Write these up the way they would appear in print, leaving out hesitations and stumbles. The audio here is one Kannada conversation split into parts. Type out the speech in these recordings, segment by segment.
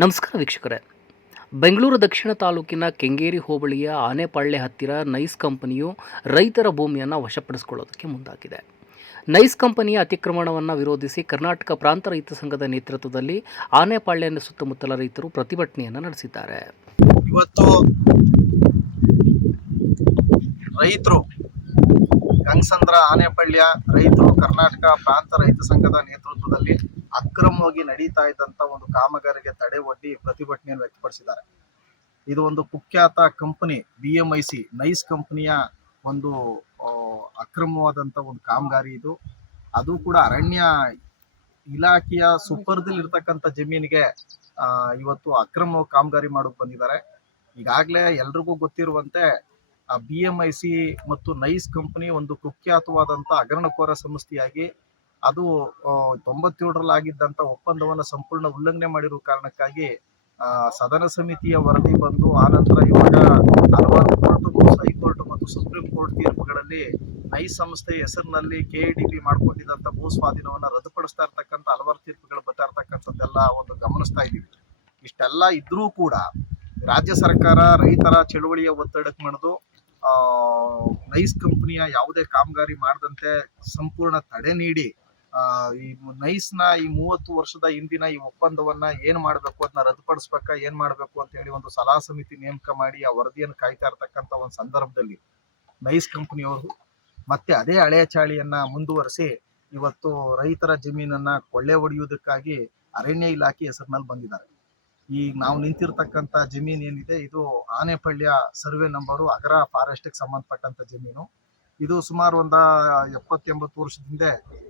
ನಮಸ್ಕಾರ ವೀಕ್ಷಕರೇ. ಬೆಂಗಳೂರು ದಕ್ಷಿಣ ತಾಲೂಕಿನ ಕೆಂಗೇರಿ ಹೋಬಳಿಯ ಆನೆಪಾಳ್ಯ ಹತ್ತಿರ ನೈಸ್ ಕಂಪನಿಯು ರೈತರ ಭೂಮಿಯನ್ನು ವಶಪಡಿಸಿಕೊಳ್ಳೋದಕ್ಕೆ ಮುಂದಾಗಿದೆ. ನೈಸ್ ಕಂಪನಿಯ ಅತಿಕ್ರಮಣವನ್ನು ವಿರೋಧಿಸಿ ಕರ್ನಾಟಕ ಪ್ರಾಂತ ರೈತ ಸಂಘದ ನೇತೃತ್ವದಲ್ಲಿ ಆನೆಪಾಳ್ಯ ಸುತ್ತಮುತ್ತಲ ರೈತರು ಪ್ರತಿಭಟನೆಯನ್ನು ನಡೆಸಿದ್ದಾರೆ. ಇವತ್ತು ರೈತರು ಗಂಗಸಂದ್ರ ಆನೆಪಾಳ್ಯ ರೈತರು ಕರ್ನಾಟಕ ಪ್ರಾಂತ ರೈತ ಸಂಘದ ನೇತೃತ್ವದಲ್ಲಿ ಅಕ್ರಮವಾಗಿ ನಡೀತಾ ಇದ್ದಂತ ಒಂದು ಕಾಮಗಾರಿಗೆ ತಡೆ ಒಡ್ಡಿ ಪ್ರತಿಭಟನೆಯನ್ನು ವ್ಯಕ್ತಪಡಿಸಿದ್ದಾರೆ. ಇದು ಒಂದು ಕುಖ್ಯಾತ ಕಂಪನಿ BMIC ನೈಸ್ ಕಂಪನಿಯ ಒಂದು ಅಕ್ರಮವಾದಂತ ಒಂದು ಕಾಮಗಾರಿ. ಇದು ಅದು ಕೂಡ ಅರಣ್ಯ ಇಲಾಖೆಯ ಸುಪರ್ದಲ್ಲಿ ಇರ್ತಕ್ಕಂಥ ಜಮೀನಿಗೆ ಇವತ್ತು ಅಕ್ರಮ ಕಾಮಗಾರಿ ಮಾಡೋಕೆ ಬಂದಿದ್ದಾರೆ. ಈಗಾಗಲೇ ಎಲ್ರಿಗೂ ಗೊತ್ತಿರುವಂತೆ BMIC ಮತ್ತು ನೈಸ್ ಕಂಪನಿ ಒಂದು ಕುಖ್ಯಾತವಾದಂತ ಹಗರಣಕೋರ ಸಂಸ್ಥೆಯಾಗಿ ಅದು 97ರಲ್ಲಿ ಆಗಿದ್ದಂತ ಒಪ್ಪಂದವನ್ನು ಸಂಪೂರ್ಣ ಉಲ್ಲಂಘನೆ ಮಾಡಿರುವ ಕಾರಣಕ್ಕಾಗಿ ಸದನ ಸಮಿತಿಯ ವರದಿ ಬಂದು ಆನಂತರ ಇವಾಗ ಹಲವಾರು ಕೋರ್ಟ್, ಹೈಕೋರ್ಟ್ ಮತ್ತು ಸುಪ್ರೀಂ ಕೋರ್ಟ್ ತೀರ್ಪುಗಳಲ್ಲಿ ನೈಸ್ ಸಂಸ್ಥೆ ಹೆಸರಿನಲ್ಲಿ KIDB ಮಾಡ್ಕೊಂಡಿದ್ದಂತ ಭೂ ಸ್ವಾಧೀನವನ್ನ ರದ್ದುಪಡಿಸ್ತಾ ಇರ್ತಕ್ಕಂಥ ಹಲವಾರು ತೀರ್ಪುಗಳು ಬರ್ತಾ ಇರ್ತಕ್ಕಂಥದ್ದೆಲ್ಲ ಒಂದು ಗಮನಿಸ್ತಾ ಇದ್ದೀವಿ. ಇಷ್ಟೆಲ್ಲ ಇದ್ರೂ ಕೂಡ ರಾಜ್ಯ ಸರ್ಕಾರ ರೈತರ ಚಳುವಳಿಯ ಒತ್ತಡಕ್ಕೆ ಮಣಿದು ನೈಸ್ ಕಂಪನಿಯ ಯಾವುದೇ ಕಾಮಗಾರಿ ಮಾಡದಂತೆ ಸಂಪೂರ್ಣ ತಡೆ ನೀಡಿ ಈ ನೈಸ್ನ ಈ 30 ವರ್ಷದ ಹಿಂದಿನ ಈ ಒಪ್ಪಂದವನ್ನ ಏನ್ ಮಾಡ್ಬೇಕು, ಅದನ್ನ ರದ್ದುಪಡಿಸ್ಬೇಕಾ, ಏನ್ ಮಾಡ್ಬೇಕು ಅಂತ ಹೇಳಿ ಒಂದು ಸಲಹಾ ಸಮಿತಿ ನೇಮಕ ಮಾಡಿ ಆ ವರದಿಯನ್ನು ಕಾಯ್ತಾ ಇರ್ತಕ್ಕಂಥ ಒಂದು ಸಂದರ್ಭದಲ್ಲಿ ನೈಸ್ ಕಂಪನಿಯವರು ಮತ್ತೆ ಅದೇ ಹಳೆಯ ಚಾಳಿಯನ್ನ ಮುಂದುವರಿಸಿ ಇವತ್ತು ರೈತರ ಜಮೀನನ್ನ ಕೊಳ್ಳೆ ಹೊಡೆಯುವುದಕ್ಕಾಗಿ ಅರಣ್ಯ ಇಲಾಖೆ ಹೆಸರಿನಲ್ಲಿ ಬಂದಿದ್ದಾರೆ. ಈಗ ನಾವು ನಿಂತಿರ್ತಕ್ಕಂಥ ಜಮೀನ್ ಏನಿದೆ ಇದು ಆನೆಪಾಳ್ಯ ಸರ್ವೆ ನಂಬರು ಅಗರ ಫಾರೆಸ್ಟ್ ಗೆ ಸಂಬಂಧಪಟ್ಟಂತ ಜಮೀನು. ಇದು ಸುಮಾರು 70-80 ವರ್ಷದಿಂದ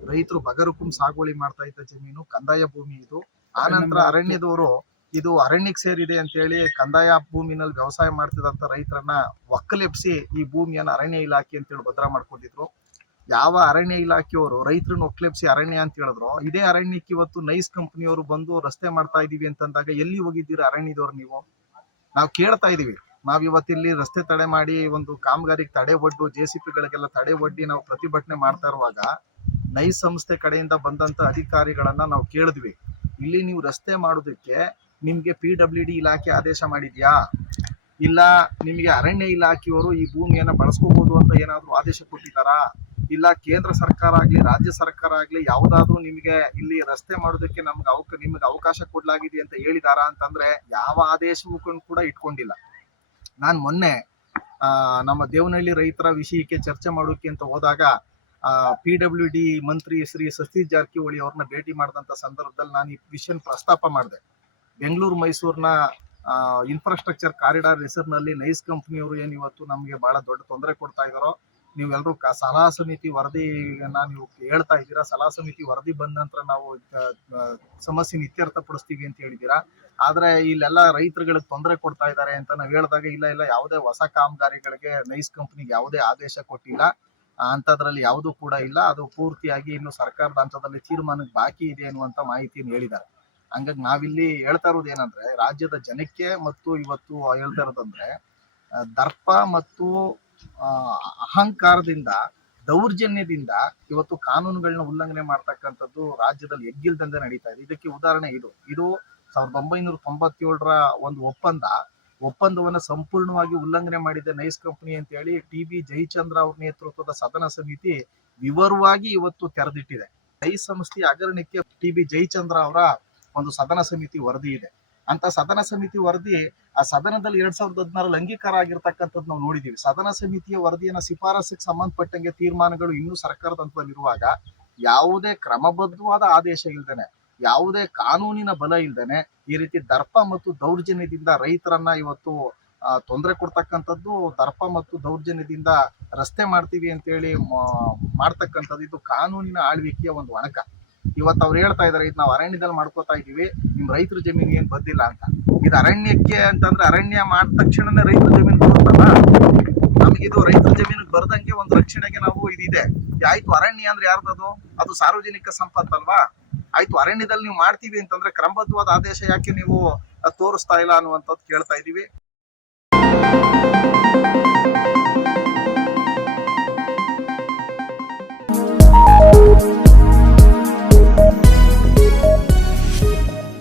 ರೈತರು ಬಗರುಕುಂ ಸಾಗುವಳಿ ಮಾಡ್ತಾ ಇದ್ದ ಜಮೀನು, ಕಂದಾಯ ಭೂಮಿ ಇದು. ಆನಂತರ ಅರಣ್ಯದವರು ಇದು ಅರಣ್ಯಕ್ಕೆ ಸೇರಿದೆ ಅಂತ ಹೇಳಿ ಕಂದಾಯ ಭೂಮಿನಲ್ಲಿ ವ್ಯವಸಾಯ ಮಾಡ್ತಿದ್ದಂತ ರೈತರನ್ನ ಒಕ್ಕಲೆಬ್ಸಿ ಈ ಭೂಮಿಯನ್ನ ಅರಣ್ಯ ಇಲಾಖೆ ಅಂತ ಹೇಳಿ ಭದ್ರ ಮಾಡ್ಕೊಂಡಿದ್ರು. ಯಾವ ಅರಣ್ಯ ಇಲಾಖೆಯವರು ರೈತರನ್ನ ಒಕ್ಕಲೆಬ್ಸಿ ಅರಣ್ಯ ಅಂತ ಹೇಳಿದ್ರು, ಇದೇ ಅರಣ್ಯಕ್ಕೆ ಇವತ್ತು ನೈಸ್ ಕಂಪನಿಯವರು ಬಂದು ರಸ್ತೆ ಮಾಡ್ತಾ ಇದೀವಿ ಅಂತಂದಾಗ ಎಲ್ಲಿ ಹೋಗಿದ್ದೀರಾ ಅರಣ್ಯದವ್ರು ನೀವು? ನಾವು ಕೇಳ್ತಾ ಇದೀವಿ. ನಾವ್ ಇವತ್ತಿಲ್ಲಿ ರಸ್ತೆ ತಡೆ ಮಾಡಿ ಒಂದು ಕಾಮಗಾರಿಗೆ ತಡೆ ಒಡ್ಡು JCPಗಳಿಗೆಲ್ಲ ತಡೆ ಒಡ್ಡಿ ನಾವು ಪ್ರತಿಭಟನೆ ಮಾಡ್ತಾ ಇರುವಾಗ ನೈಸ್ ಸಂಸ್ಥೆ ಕಡೆಯಿಂದ ಬಂದಂತ ಅಧಿಕಾರಿಗಳನ್ನ ನಾವು ಕೇಳಿದ್ವಿ, ಇಲ್ಲಿ ನೀವು ರಸ್ತೆ ಮಾಡೋದಕ್ಕೆ ನಿಮ್ಗೆ PWD ಇಲಾಖೆ ಆದೇಶ ಮಾಡಿದ್ಯಾ, ಇಲ್ಲ ನಿಮಗೆ ಅರಣ್ಯ ಇಲಾಖೆಯವರು ಈ ಭೂಮಿಯನ್ನ ಬಳಸ್ಕೋಬಹುದು ಅಂತ ಏನಾದ್ರು ಆದೇಶ ಕೊಟ್ಟಿದ್ದಾರಾ, ಇಲ್ಲ ಕೇಂದ್ರ ಸರ್ಕಾರ ಆಗ್ಲಿ ರಾಜ್ಯ ಸರ್ಕಾರ ಆಗ್ಲಿ ಯಾವ್ದಾದ್ರು ನಿಮಗೆ ಇಲ್ಲಿ ರಸ್ತೆ ಮಾಡೋದಕ್ಕೆ ನಿಮ್ಗೆ ಅವಕಾಶ ಕೊಡ್ಲಾಗಿದೆ ಅಂತ ಹೇಳಿದಾರಾ ಅಂತಂದ್ರೆ ಯಾವ ಆದೇಶವೂ ಕೂಡ ಇಟ್ಕೊಂಡಿಲ್ಲ. ನಾನ್ ಮೊನ್ನೆ ನಮ್ಮ ದೇವನಹಳ್ಳಿ ರೈತರ ವಿಷಯಕ್ಕೆ ಚರ್ಚೆ ಮಾಡೋಕೆ ಅಂತ ಹೋದಾಗ PWD ಮಂತ್ರಿ ಶ್ರೀ ಸತೀಶ್ ಜಾರಕಿಹೊಳಿ ಅವ್ರನ್ನ ಭೇಟಿ ಮಾಡಿದಂತ ಸಂದರ್ಭದಲ್ಲಿ ನಾನು ಈ ವಿಷಯ ಪ್ರಸ್ತಾಪ ಮಾಡಿದೆ. ಬೆಂಗಳೂರು ಮೈಸೂರಿನ ಇನ್ಫ್ರಾಸ್ಟ್ರಕ್ಚರ್ ಕಾರಿಡಾರ್ ಹೆಸರಿನಲ್ಲಿ ನೈಸ್ ಕಂಪನಿಯವರು ಏನ್ ಇವತ್ತು ನಮ್ಗೆ ಬಹಳ ದೊಡ್ಡ ತೊಂದರೆ ಕೊಡ್ತಾ ಇದಾರೋ, ನೀವೆಲ್ಲರೂ ಸಲಹಾ ಸಮಿತಿ ವರದಿಯನ್ನ ನೀವು ಹೇಳ್ತಾ ಇದ್ದೀರಾ, ಸಲಹಾ ಸಮಿತಿ ವರದಿ ಬಂದ ನಂತರ ನಾವು ಸಮಸ್ಯೆ ಇತ್ಯರ್ಥ ಪಡಿಸ್ತೀವಿ ಅಂತ ಹೇಳಿದ್ದೀರಾ. ಆದ್ರೆ ಇಲ್ಲೆಲ್ಲ ರೈತರುಗಳಿಗೆ ತೊಂದರೆ ಕೊಡ್ತಾ ಇದ್ದಾರೆ ಅಂತ ನಾವು ಹೇಳಿದಾಗ ಇಲ್ಲ ಯಾವುದೇ ಹೊಸ ಕಾಮಗಾರಿಗಳಿಗೆ ನೈಸ್ ಕಂಪನಿಗೆ ಯಾವುದೇ ಆದೇಶ ಕೊಟ್ಟಿಲ್ಲ, ಅಂತದ್ರಲ್ಲಿ ಯಾವುದೂ ಕೂಡ ಇಲ್ಲ, ಅದು ಪೂರ್ತಿಯಾಗಿ ಇನ್ನು ಸರ್ಕಾರದ ಹಂತದಲ್ಲಿ ತೀರ್ಮಾನಕ್ಕೆ ಬಾಕಿ ಇದೆ ಅನ್ನುವಂತ ಮಾಹಿತಿಯನ್ನು ಹೇಳಿದ್ದಾರೆ. ಹಂಗಾಗಿ ನಾವಿಲ್ಲಿ ಹೇಳ್ತಾ ಇರೋದು ಏನಂದ್ರೆ ರಾಜ್ಯದ ಜನಕ್ಕೆ ಮತ್ತು ಇವತ್ತು ಹೇಳ್ತಾ ಇರೋದಂದ್ರೆ ದರ್ಪ ಮತ್ತು ಅಹಂಕಾರದಿಂದ ದೌರ್ಜನ್ಯದಿಂದ ಇವತ್ತು ಕಾನೂನುಗಳನ್ನ ಉಲ್ಲಂಘನೆ ಮಾಡ್ತಕ್ಕಂಥದ್ದು ರಾಜ್ಯದಲ್ಲಿ ಎಗ್ಗಿಲ್ದಂತೆ ನಡೀತಾ ಇದೆ. ಇದಕ್ಕೆ ಉದಾಹರಣೆ ಇದು 1997ರ ಒಂದು ಒಪ್ಪಂದವನ್ನ ಸಂಪೂರ್ಣವಾಗಿ ಉಲ್ಲಂಘನೆ ಮಾಡಿದೆ ನೈಸ್ ಕಂಪನಿ ಅಂತ ಹೇಳಿ TB ಜಯಚಂದ್ರ ಅವ್ರ ನೇತೃತ್ವದ ಸದನ ಸಮಿತಿ ವಿವರವಾಗಿ ಇವತ್ತು ತೆರೆದಿಟ್ಟಿದೆ. ನೈಸ್ ಸಂಸ್ಥೆಯ ಹಗರಣಕ್ಕೆ TB ಜಯಚಂದ್ರ ಅವರ ಒಂದು ಸದನ ಸಮಿತಿ ವರದಿ ಇದೆ. ಅಂತ ಸದನ ಸಮಿತಿ ವರದಿ ಆ ಸದನದಲ್ಲಿ 2016 ಅಂಗೀಕಾರ ಆಗಿರ್ತಕ್ಕಂಥದ್ದು ನಾವು ನೋಡಿದೀವಿ. ಸದನ ಸಮಿತಿಯ ವರದಿಯನ್ನ ಶಿಫಾರಸಿಗೆ ಸಂಬಂಧಪಟ್ಟಂಗೆ ತೀರ್ಮಾನಗಳು ಇನ್ನೂ ಸರ್ಕಾರದ ಹಂತದಲ್ಲಿರುವಾಗ ಯಾವುದೇ ಕ್ರಮಬದ್ಧವಾದ ಆದೇಶ ಇಲ್ದೇನೆ, ಯಾವುದೇ ಕಾನೂನಿನ ಬಲ ಇಲ್ದೇನೆ ಈ ರೀತಿ ದರ್ಪ ಮತ್ತು ದೌರ್ಜನ್ಯದಿಂದ ರೈತರನ್ನ ಇವತ್ತು ತೊಂದರೆ ಕೊಡ್ತಕ್ಕಂಥದ್ದು, ದರ್ಪ ಮತ್ತು ದೌರ್ಜನ್ಯದಿಂದ ರಸ್ತೆ ಮಾಡ್ತೀವಿ ಅಂತ ಹೇಳಿ ಮಾಡ್ತಕ್ಕಂಥದ್ದು ಇದು ಕಾನೂನಿನ ಆಳ್ವಿಕೆಯ ಒಂದು ಒಣಕ. ಇವತ್ತು ಅವ್ರು ಹೇಳ್ತಾ ಇದಾರೆ ಇದು ನಾವು ಅರಣ್ಯದಲ್ಲಿ ಮಾಡ್ಕೋತಾ ಇದೀವಿ, ನಿಮ್ ರೈತರ ಜಮೀನು ಏನ್ ಬಂದಿಲ್ಲ ಅಂತ. ಇದು ಅರಣ್ಯಕ್ಕೆ ಅಂತಂದ್ರೆ ಅರಣ್ಯ ಮಾಡಿದ ತಕ್ಷಣನೇ ರೈತರ ಜಮೀನು ಬರುತ್ತಲ್ಲ, ನಮಗಿದು ರೈತರ ಜಮೀನಿಗೆ ಬರ್ದಂಗೆ ಒಂದು ರಕ್ಷಣೆಗೆ ನಾವು ಇದಿದೆ. ಆಯ್ತು ಅರಣ್ಯ ಅಂದ್ರೆ ಯಾರ್ದದು? ಅದು ಸಾರ್ವಜನಿಕ ಸಂಪತ್ತಲ್ವಾ? ಆಯ್ತು ಅರಣ್ಯದಲ್ಲಿ ನೀವು ಮಾಡ್ತೀವಿ ಅಂತಂದ್ರೆ ಕ್ರಮಬದ್ಧವಾದ ಆದೇಶ ಯಾಕೆ ನೀವು ತೋರಿಸ್ತಾ ಇಲ್ಲ ಅನ್ನುವಂಥದ್ದು ಕೇಳ್ತಾ ಇದೀವಿ.